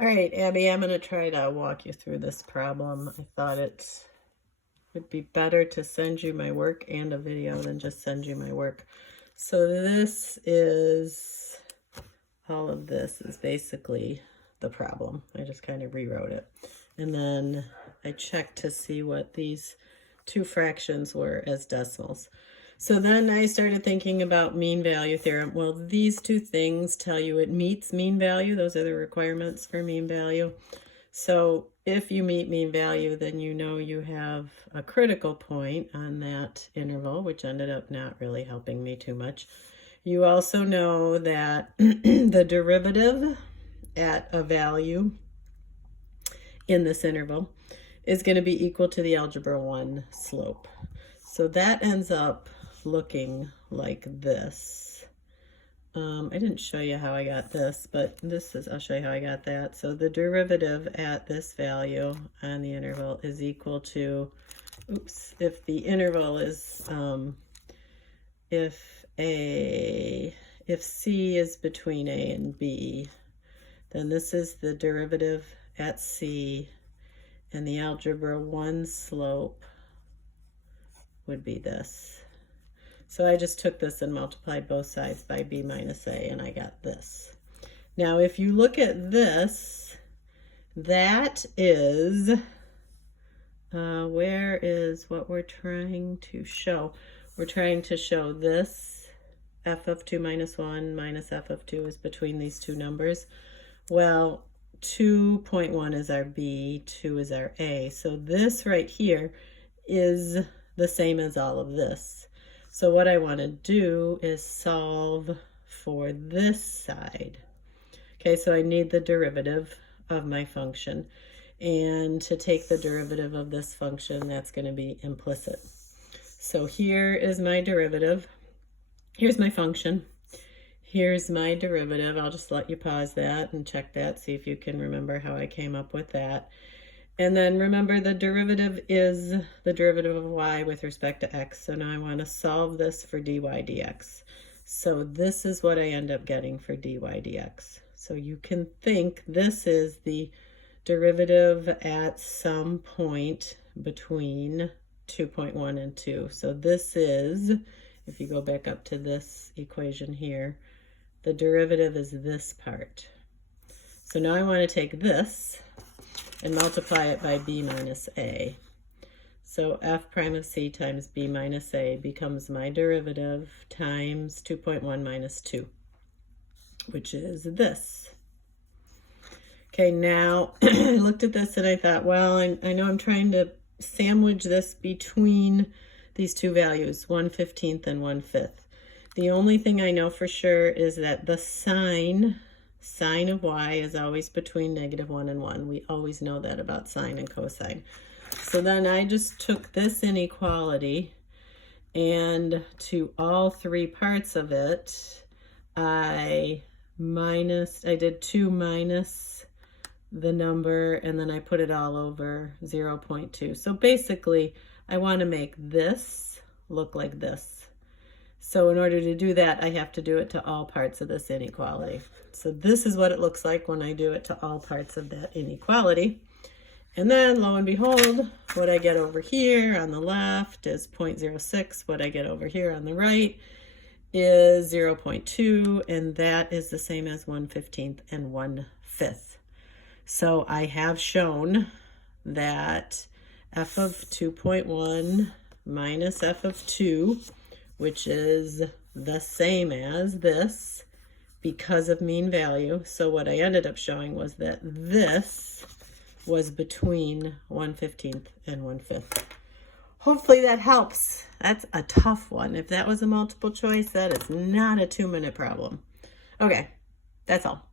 All right, Abby, I'm going to try to walk you through this problem. I thought it would be better to send you my work and a video than just send you my work. So this is, all of this is basically the problem. I just kind of rewrote it. And then I checked to see what these two fractions were as decimals. So then I started thinking about mean value theorem. Well, these two things tell you it meets mean value. Those are the requirements for mean value. So if you meet mean value, then you know you have a critical point on that interval, which ended up not really helping me too much. You also know that the derivative at a value in this interval is going to be equal to the algebra 1 slope. So that ends up looking like this. I didn't show you how I got this, but this is, I'll show you how I got that. So the derivative at this value on the interval is equal to, oops, if the interval is, if C is between A and B, then this is the derivative at C, and the algebra 1 slope would be this. So I just took this and multiplied both sides by B minus A, and I got this. Now, if you look at this, that is, where is what we're trying to show? We're trying to show this f of 2 minus 1 minus f of 2 is between these two numbers. Well, 2.1 is our B, 2 is our A. So this right here is the same as all of this. So what I want to do is solve for this side. Okay, so I need the derivative of my function. And to take the derivative of this function, that's going to be implicit. So here is my derivative. Here's my function. Here's my derivative. I'll just let you pause that and check that, see if you can remember how I came up with that. And then remember, the derivative is the derivative of y with respect to x. So now I want to solve this for dy dx. So this is what I end up getting for dy dx. So you can think this is the derivative at some point between 2.1 and 2. So this is, if you go back up to this equation here, the derivative is this part. So now I want to take this and multiply it by b minus a. So f prime of c times b minus a becomes my derivative times 2.1 minus 2, which is this. Okay, now I looked at this and I thought, well, I know I'm trying to sandwich this between these two values, 1/15 and 1/5. The only thing I know for sure is that the sign of y is always between -1 and 1. We always know that about sine and cosine. So then I just took this inequality, and to all three parts of it, I did 2 minus the number, and then I put it all over 0.2. So basically, I want to make this look like this. So in order to do that, I have to do it to all parts of this inequality. So this is what it looks like when I do it to all parts of that inequality. And then, lo and behold, what I get over here on the left is 0.06. What I get over here on the right is 0.2, and that is the same as 1/15 and 1/5. So I have shown that f of 2.1 minus f of 2, which is the same as this because of mean value. So what I ended up showing was that this was between 1/15 and 1/5. Hopefully that helps. That's a tough one. If that was a multiple choice, that is not a 2-minute problem. Okay, that's all.